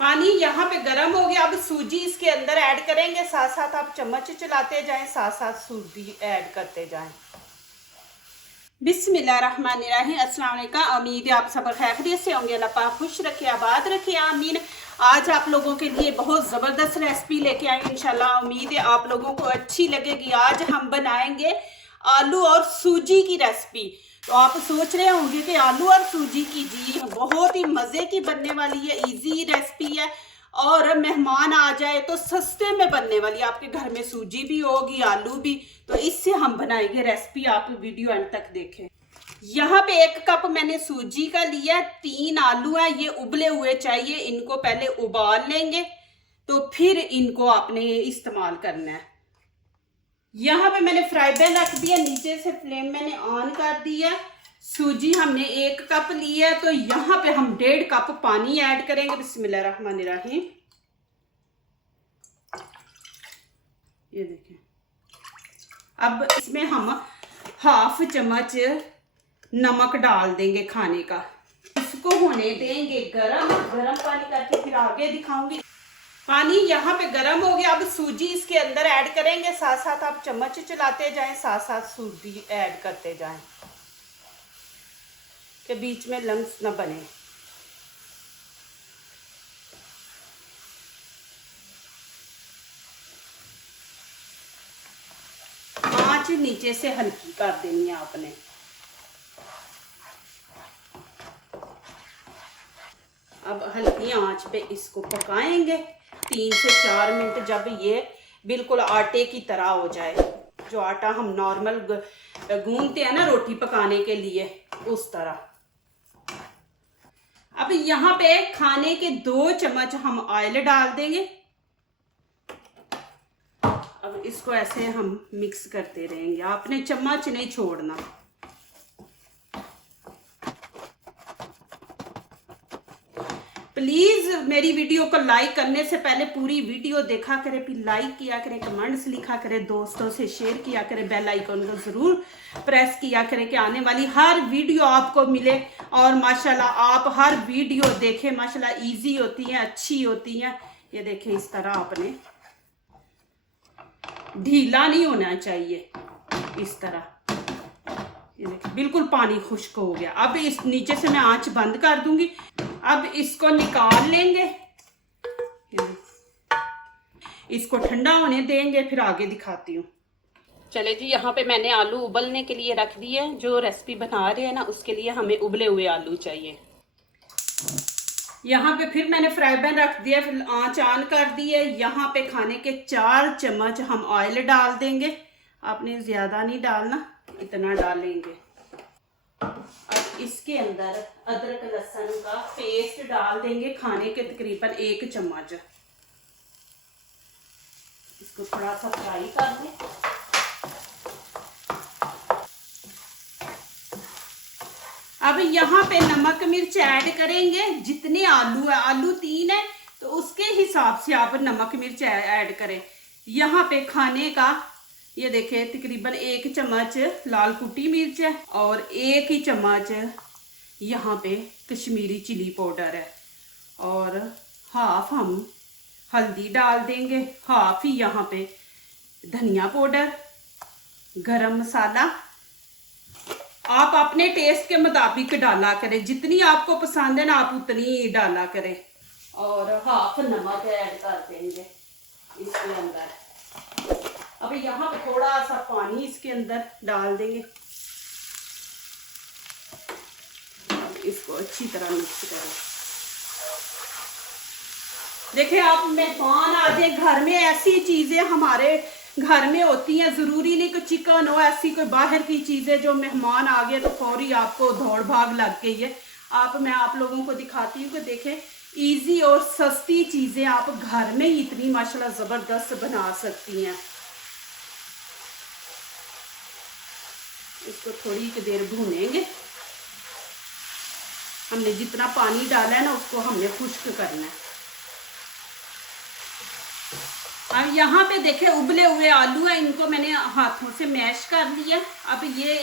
पानी यहाँ पे गर्म हो गया। अब सूजी इसके अंदर ऐड करेंगे, साथ साथ आप चम्मच चलाते जाएं, साथ साथ सूजी ऐड करते जाएं। बिस्मिल्लाहिर्रहमानिर्रहीम। अस्सलाम वालेकुम। उम्मीद है आप सब खैरियत से होंगे। अल्लाह पाक खुश रखे, आबाद रखे, आमीन। आज आप लोगों के लिए बहुत ज़बरदस्त रेसिपी लेके आए इंशाल्लाह। उम्मीद है आप लोगों को अच्छी लगेगी। आज हम बनाएंगे आलू और सूजी की रेसिपी। तो आप सोच रहे होंगे कि आलू और सूजी की जी बहुत ही मज़े की बनने वाली है, इजी रेसिपी है और मेहमान आ जाए तो सस्ते में बनने वाली। आपके घर में सूजी भी होगी, आलू भी, तो इससे हम बनाएंगे रेसिपी। आप वीडियो एंड तक देखें। यहाँ पे 1 कप मैंने सूजी का लिया, 3 आलू है, ये उबले हुए चाहिए। इनको पहले उबाल लेंगे तो फिर इनको आपने इस्तेमाल करना है। यहाँ पे मैंने फ्राई पैन रख दिया, नीचे से फ्लेम मैंने ऑन कर दिया। सूजी हमने 1 कप लिया, तो यहाँ पे हम 1.5 कप पानी ऐड करेंगे। बिस्मिल्लाहिर्रहमानिर्रहीम। ये देखें। अब इसमें हम 1/2 चम्मच नमक डाल देंगे खाने का। इसको होने देंगे गरम। गरम पानी करके फिर आगे दिखाऊंगी। पानी यहाँ पे गर्म हो गया। अब सूजी इसके अंदर ऐड करेंगे, साथ साथ आप चम्मच चलाते जाएं, साथ साथ सूजी ऐड करते जाएं कि बीच में लम्स ना बने। आंच नीचे से हल्की कर देनी है आपने। अब हल्की आंच पे इसको पकाएंगे 3 से 4 मिनट, जब ये बिल्कुल आटे की तरह हो जाए। जो आटा हम नॉर्मल गूंथते हैं ना रोटी पकाने के लिए, उस तरह। अब यहाँ पे खाने के 2 चम्मच हम ऑयल डाल देंगे। अब इसको ऐसे हम मिक्स करते रहेंगे, आपने चम्मच नहीं छोड़ना। प्लीज मेरी वीडियो को लाइक करने से पहले पूरी वीडियो देखा करें, फिर लाइक किया करें, कमेंट्स लिखा करें, दोस्तों से शेयर किया करें, बेल आइकन को जरूर प्रेस किया करें कि आने वाली हर वीडियो आपको मिले। और माशाल्लाह आप हर वीडियो देखें, माशाल्लाह इजी होती है, अच्छी होती है। ये देखें, इस तरह आपने ढीला नहीं होना चाहिए, इस तरह। ये देखें बिल्कुल पानी खुश्क हो गया। अब इस नीचे से मैं आंच बंद कर दूंगी। अब इसको निकाल लेंगे, इसको ठंडा होने देंगे, फिर आगे दिखाती हूँ। चले जी, यहाँ पे मैंने आलू उबलने के लिए रख दिए। जो रेसिपी बना रहे हैं ना, उसके लिए हमें उबले हुए आलू चाहिए। यहाँ पे फिर मैंने फ्राई पैन रख दिया, फिर आंच ऑन कर दी है। यहाँ पे खाने के 4 चम्मच हम ऑयल डाल देंगे। आपने ज्यादा नहीं डालना, इतना डालेंगे। अब इसके अंदर अदरक लहसुन का पेस्ट डाल देंगे, खाने के तकरीबन 1 चम्मच। इसको थोड़ा सा फ्राई कर दें। अब यहाँ पे नमक मिर्च ऐड करेंगे। जितने आलू है, आलू 3 है, तो उसके हिसाब से आप नमक मिर्च ऐड करें। यहाँ पे खाने का, ये देखें, तकरीबन 1 चम्मच लाल कुटी मिर्च है और 1 ही चम्मच यहाँ पे कश्मीरी चिली पाउडर है। और 1/2 हम हल्दी डाल देंगे, 1/2 ही यहाँ पे धनिया पाउडर, गरम मसाला। आप अपने टेस्ट के मुताबिक डाला करें, जितनी आपको पसंद है ना आप उतनी डाला करें। और 1/2 नमक ऐड कर देंगे इसके अंदर। अब यहाँ पे थोड़ा सा पानी इसके अंदर डाल देंगे। इसको अच्छी तरह मिक्स करें। देखिए, आप मेहमान आ जाए घर में, ऐसी चीजें हमारे घर में होती हैं। जरूरी नहीं कि चिकन हो, ऐसी कोई बाहर की चीजें जो मेहमान आ गए तो फौरी आपको दौड़ भाग लग गई है। मैं आप लोगों को दिखाती हूँ कि देखें, इजी और सस्ती चीजें आप घर में ही इतनी माशाल्लाह जबरदस्त बना सकती हैं। इसको थोड़ी देर भूनेंगे। हमने जितना पानी डाला है ना, उसको हमने खुश्क करना है। अब यहाँ पे देखे उबले हुए आलू है, इनको मैंने हाथों से मैश कर लिया। अब ये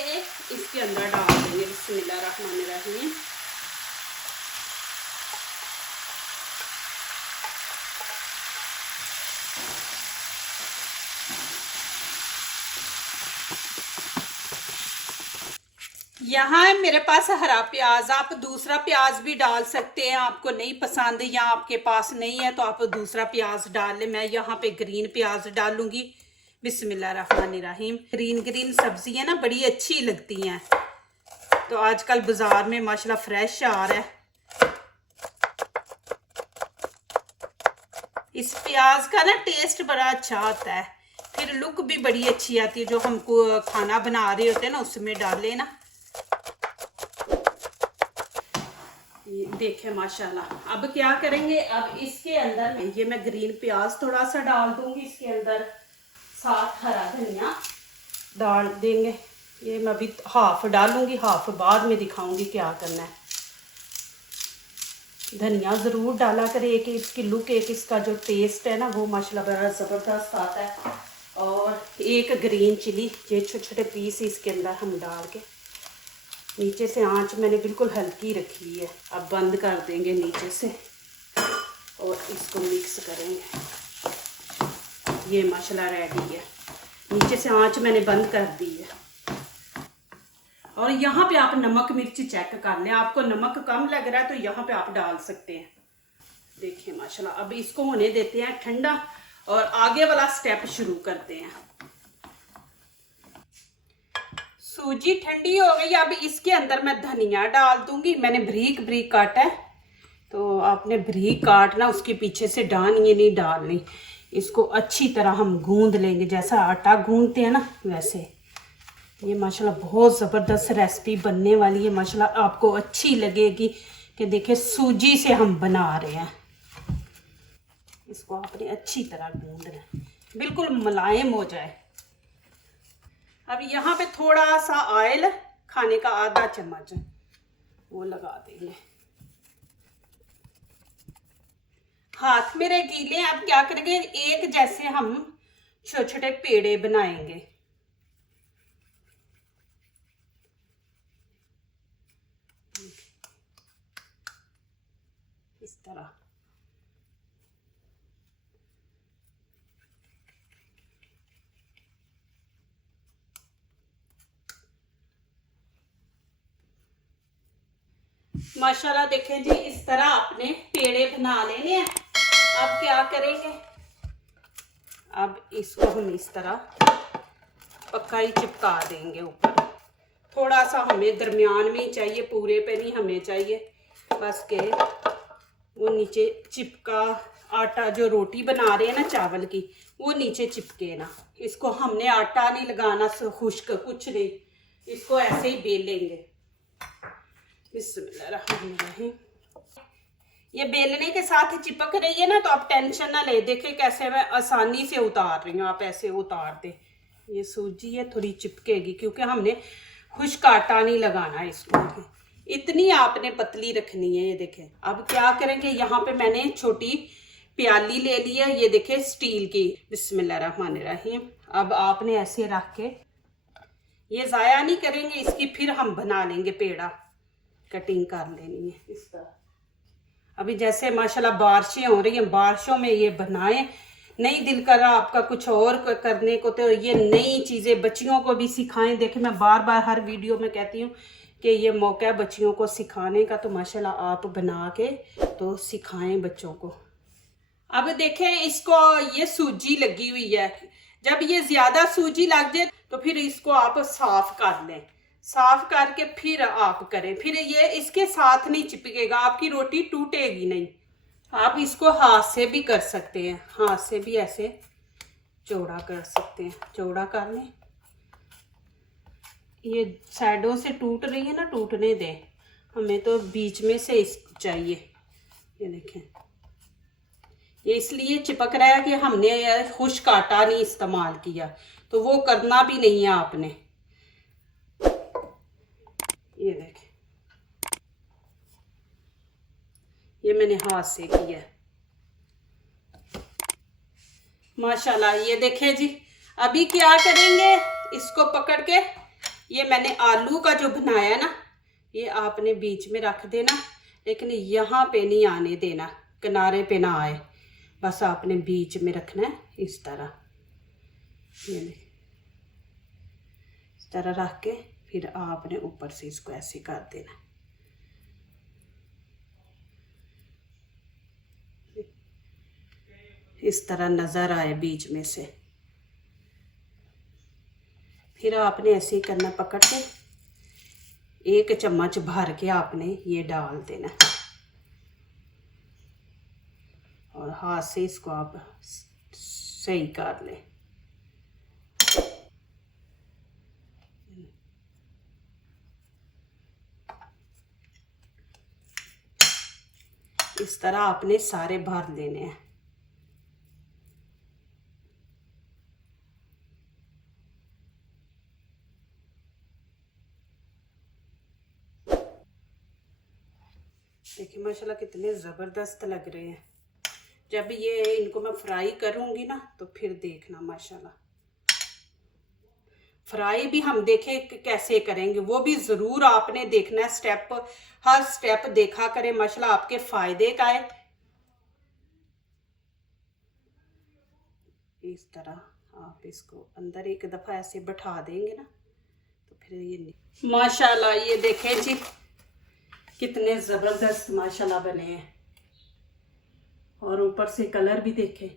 इसके अंदर डाल देंगे। बिस्मिल्लाहिर्रहमानिर्रहीम। यहाँ है मेरे पास हरा प्याज, आप दूसरा प्याज भी डाल सकते हैं, आपको नहीं पसंद या आपके पास नहीं है तो आप दूसरा प्याज डाल लें। मैं यहाँ पे ग्रीन प्याज डालूंगी। बिस्मिल्लाहिर्रहमानिर्रहीम। ग्रीन ग्रीन सब्जियाँ ना बड़ी अच्छी लगती हैं, तो आजकल बाजार में माशाल्लाह फ्रेश आ रहा है। इस प्याज का ना टेस्ट बड़ा अच्छा आता है, फिर लुक भी बड़ी अच्छी आती है। जो हमको खाना बना रहे होते हैं ना उसमें डालें ना, ये देखें माशाल्लाह। अब क्या करेंगे, अब इसके अंदर में ये मैं ग्रीन प्याज थोड़ा सा डाल दूंगी, इसके अंदर साथ हरा धनिया डाल देंगे। ये मैं अभी हाफ डालूंगी, हाफ बाद में दिखाऊंगी क्या करना है। धनिया ज़रूर डाला करें, एक इसकी लुक, एक इसका जो टेस्ट है ना वो माशाल्लाह बड़ा ज़बरदस्त आता है। और एक ग्रीन चिली, ये छोटे छोटे पीस इसके अंदर हम डाल के, नीचे से आंच मैंने बिल्कुल हल्की रखी है। अब बंद कर देंगे नीचे से और इसको मिक्स करेंगे। ये माशाल्लाह रेडी है, नीचे से आंच मैंने बंद कर दी है। और यहाँ पे आप नमक मिर्ची चेक कर लें, आपको नमक कम लग रहा है तो यहाँ पे आप डाल सकते हैं। देखिए माशाल्लाह। अब इसको होने देते हैं ठंडा और आगे वाला स्टेप शुरू करते हैं। सूजी ठंडी हो गई, अब इसके अंदर मैं धनिया डाल दूंगी। मैंने बारीक बारीक काटा है, तो आपने बारीक काटना, उसके पीछे से डालनी नहीं डालनी। इसको अच्छी तरह हम गूंद लेंगे, जैसा आटा गूंदते हैं ना वैसे। ये माशाल्लाह बहुत ज़बरदस्त रेसिपी बनने वाली है, माशाल्लाह आपको अच्छी लगेगी। कि देखिए सूजी से हम बना रहे हैं, इसको आपने अच्छी तरह गूंदना है, बिल्कुल मुलायम हो जाए। अब यहाँ पे थोड़ा सा ऑयल, खाने का आधा चम्मच वो लगा देंगे। हाथ मेरे गीले, अब क्या करेंगे, एक जैसे हम छोटे छोटे पेड़े बनाएंगे। इस तरह माशाल्लाह। देखें जी, इस तरह आपने पेड़े बना लेने हैं। अब क्या करेंगे, अब इसको हम इस तरह पक्का ही चिपका देंगे ऊपर। थोड़ा सा हमें दरमियान में ही चाहिए, पूरे पे नहीं हमें चाहिए, बस के वो नीचे चिपका। आटा जो रोटी बना रहे हैं ना चावल की, वो नीचे चिपके ना। इसको हमने आटा नहीं लगाना, खुश्क कुछ नहीं, इसको ऐसे ही बेल लेंगे। बिस्मिल्लाहिर्रहमानिर्रहीम। ये बेलने के साथ ही चिपक रही है ना, तो आप टेंशन ना ले। देखे कैसे मैं आसानी से उतार रही हूँ, आप ऐसे उतार दे। ये सूजी है, थोड़ी चिपकेगी क्योंकि हमने खुश्क आटा नहीं लगाना इसको। इतनी आपने पतली रखनी है। ये देखें। अब क्या करेंगे, यहाँ पे मैंने छोटी प्याली ले ली है, ये देखें स्टील की। बिस्मिल्लाहिर्रहमानिर्रहीम। अब आपने ऐसे रख के, ये ज़ाया नहीं करेंगे इसकी, फिर हम बना लेंगे पेड़ा। कटिंग कर लेनी है इस तरह। अभी जैसे माशाल्लाह बारिशें हो रही हैं, बारिशों में ये बनाएं। नहीं दिल कर रहा आपका कुछ और करने को, तो ये नई चीज़ें बच्चियों को भी सिखाएं। देखें, मैं बार बार हर वीडियो में कहती हूँ कि ये मौका है बच्चियों को सिखाने का, तो माशाल्लाह आप बना के तो सिखाएं बच्चों को। अब देखें, इसको ये सूजी लगी हुई है। जब ये ज़्यादा सूजी लग जाए तो फिर इसको आप साफ़ कर लें। साफ करके फिर आप करें, फिर ये इसके साथ नहीं चिपकेगा, आपकी रोटी टूटेगी नहीं। आप इसको हाथ से भी कर सकते हैं, हाथ से भी ऐसे चौड़ा कर सकते हैं। चौड़ा कर लें, ये साइडों से टूट रही है ना, टूटने दें, हमें तो बीच में से इस चाहिए। ये देखें, ये इसलिए चिपक रहा है कि हमने खुश्क आटा नहीं इस्तेमाल किया, तो वो करना भी नहीं है आपने। ये देखें, ये मैंने हाथ से किया माशाल्लाह। ये देखें जी। अभी क्या करेंगे, इसको पकड़ के, ये मैंने आलू का जो बनाया ना, ये आपने बीच में रख देना, लेकिन यहाँ पे नहीं आने देना, किनारे पे ना आए, बस आपने बीच में रखना है इस तरह। ये इस तरह रख के फिर आपने ऊपर से इसको ऐसे कर देना। इस तरह नज़र आए बीच में से। फिर आपने ऐसे ही करना, पकड़ के 1 चम्मच भर के आपने ये डाल देना और हाथ से इसको आप सही कर लें। इस तरह आपने सारे भर लेने हैं। देखिए माशाल्लाह कितने ज़बरदस्त लग रहे हैं। जब ये इनको मैं फ्राई करूँगी ना तो फिर देखना माशाल्लाह। फ्राई भी हम देखें कि कैसे करेंगे, वो भी ज़रूर आपने देखना है। स्टेप, हर स्टेप देखा करें माशाल्लाह, आपके फ़ायदे का है। इस तरह आप इसको अंदर एक दफ़ा ऐसे बैठा देंगे ना तो फिर ये माशाल्लाह ये देखें जी कितने ज़बरदस्त माशाल्लाह बने हैं। और ऊपर से कलर भी देखें।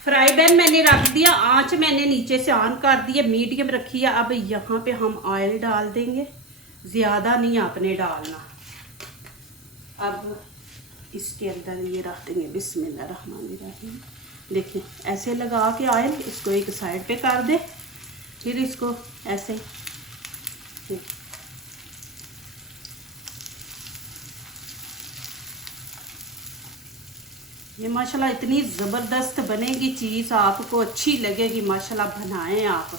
फ्राई पैन मैंने रख दिया, आंच मैंने नीचे से ऑन कर दिया, मीडियम रखी है। अब यहाँ पे हम ऑयल डाल देंगे, ज़्यादा नहीं आपने डालना। अब इसके अंदर ये रख देंगे, बिस्मिल्लाहिर्रहमानिर्रहीम। देखिए ऐसे लगा के ऑयल इसको एक साइड पे कर दे, फिर इसको ऐसे ये माशाल्लाह इतनी ज़बरदस्त बनेगी चीज़, आपको अच्छी लगेगी माशाल्लाह, बनाएं आप।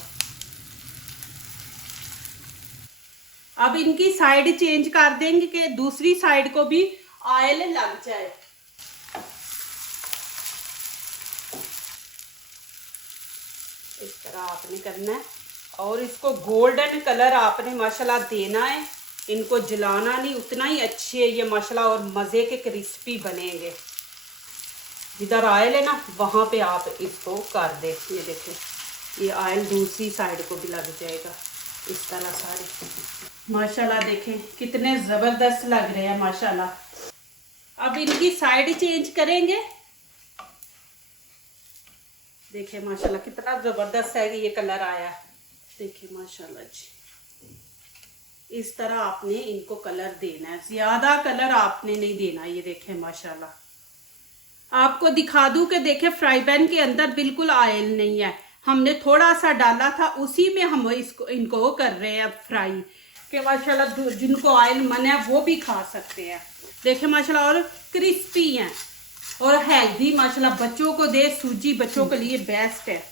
अब इनकी साइड चेंज कर देंगे कि दूसरी साइड को भी ऑयल लग जाए। इस तरह आपने करना है और इसको गोल्डन कलर आपने माशाल्लाह देना है। इनको जलाना नहीं, उतना ही अच्छे ये माशाल्लाह और मज़े के क्रिस्पी बनेंगे। जिधर ऑयल है ना वहाँ पे आप इसको कर दे। ये देखें ये ऑयल दूसरी साइड को भी लग जाएगा इस तरह सारे। माशाल्लाह देखें कितने ज़बरदस्त लग रहे हैं माशाल्लाह। अब इनकी साइड चेंज करेंगे। देखिए माशाल्लाह कितना ज़बरदस्त है कि ये कलर आया। देखिए माशाल्लाह जी, इस तरह आपने इनको कलर देना है, ज़्यादा कलर आपने नहीं देना। ये देखें माशाल्लाह, आपको दिखा दूं कि देखें फ्राई पैन के अंदर बिल्कुल ऑयल नहीं है, हमने थोड़ा सा डाला था, उसी में हम इनको कर रहे हैं फ्राई कि माशाल्लाह जिनको ऑयल मन है वो भी खा सकते हैं। देखें माशाल्लाह और क्रिस्पी हैं और हेल्दी माशाल्लाह, बच्चों को दे, सूजी बच्चों के लिए बेस्ट है।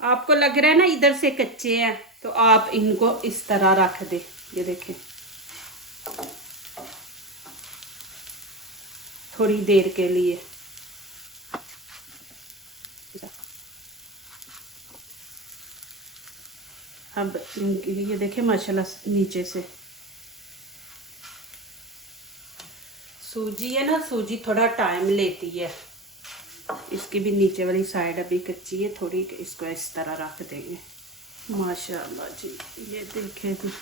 आपको लग रहा है ना इधर से कच्चे हैं तो आप इनको इस तरह रख दे। ये देखें थोड़ी देर के लिए। अब ये देखें माशाल्लाह नीचे से सूजी है ना, सूजी थोड़ा टाइम लेती है। इसकी भी नीचे वाली साइड अभी कच्ची है थोड़ी, इसको इस तरह रख देंगे। माशाल्लाह जी ये देखें जी।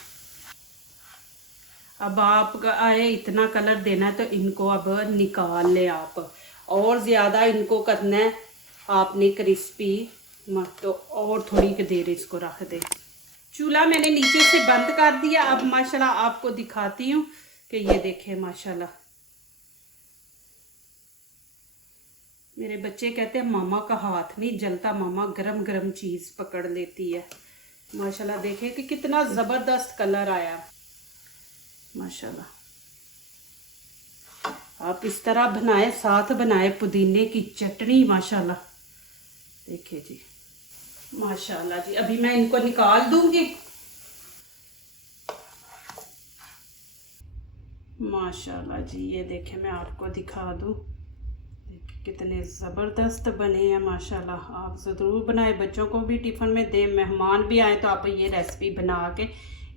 अब आप आए इतना कलर देना है तो इनको अब निकाल ले आप, और ज़्यादा इनको करना है आपने क्रिस्पी मत, तो और थोड़ी देर इसको रख दे। चूल्हा मैंने नीचे से बंद कर दिया। अब माशाल्लाह आपको दिखाती हूँ कि ये देखें माशाल्लाह, मेरे बच्चे कहते हैं मामा का हाथ नहीं जलता, मामा गरम गरम चीज़ पकड़ लेती है। माशाल्लाह देखें कि कितना ज़बरदस्त कलर आया माशाल्लाह। आप इस तरह बनाए, साथ बनाए पुदीने की चटनी माशाल्लाह। देखिए जी माशाल्लाह जी। अभी मैं इनको निकाल दूंगी। माशाल्लाह जी ये देखें मैं आपको दिखा दूं, कितने ज़बरदस्त बने हैं माशाल्लाह। आप ज़रूर बनाएं, बच्चों को भी टिफ़िन में दें, मेहमान भी आए तो आप ये रेसिपी बना के,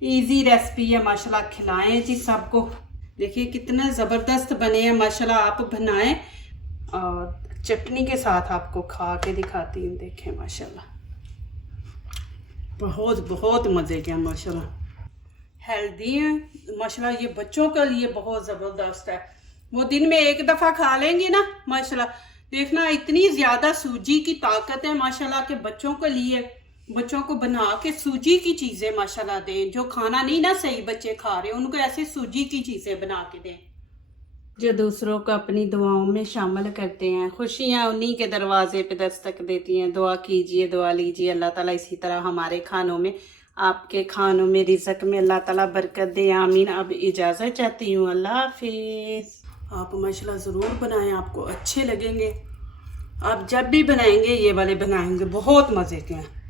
इजी रेसिपी है माशाल्लाह, खिलाएं जी सबको। देखिए कितने ज़बरदस्त बने हैं माशाल्लाह। आप बनाएं और चटनी के साथ आपको खा के दिखाती हूँ। देखें माशाल्लाह बहुत बहुत मज़े के हैं माशाल्लाह, हेल्दी हैं माशाल्लाह। ये बच्चों के लिए बहुत ज़बरदस्त है। वो दिन में एक दफ़ा खा लेंगे ना माशाल्लाह, देखना इतनी ज़्यादा सूजी की ताकत है माशाल्लाह के बच्चों के लिए। बच्चों को बना के सूजी की चीज़ें माशाल्लाह दें, जो खाना नहीं ना सही बच्चे खा रहे उनको ऐसे सूजी की चीज़ें बना के दें। जो दूसरों को अपनी दुआओं में शामिल करते हैं, खुशियाँ उन्हीं के दरवाजे पे दस्तक देती हैं। दुआ कीजिए, दुआ लीजिए, अल्लाह ताला इसी तरह हमारे खानों में, आपके खानों में, रिज़्क़ में अल्लाह ताला बरकत दे, आमीन। अब इजाज़त चाहती हूँ, अल्लाह हाफिज़। आप माशाल्लाह ज़रूर बनाएं, आपको अच्छे लगेंगे। आप जब भी बनाएंगे ये वाले बनाएंगे, बहुत मज़े के हैं।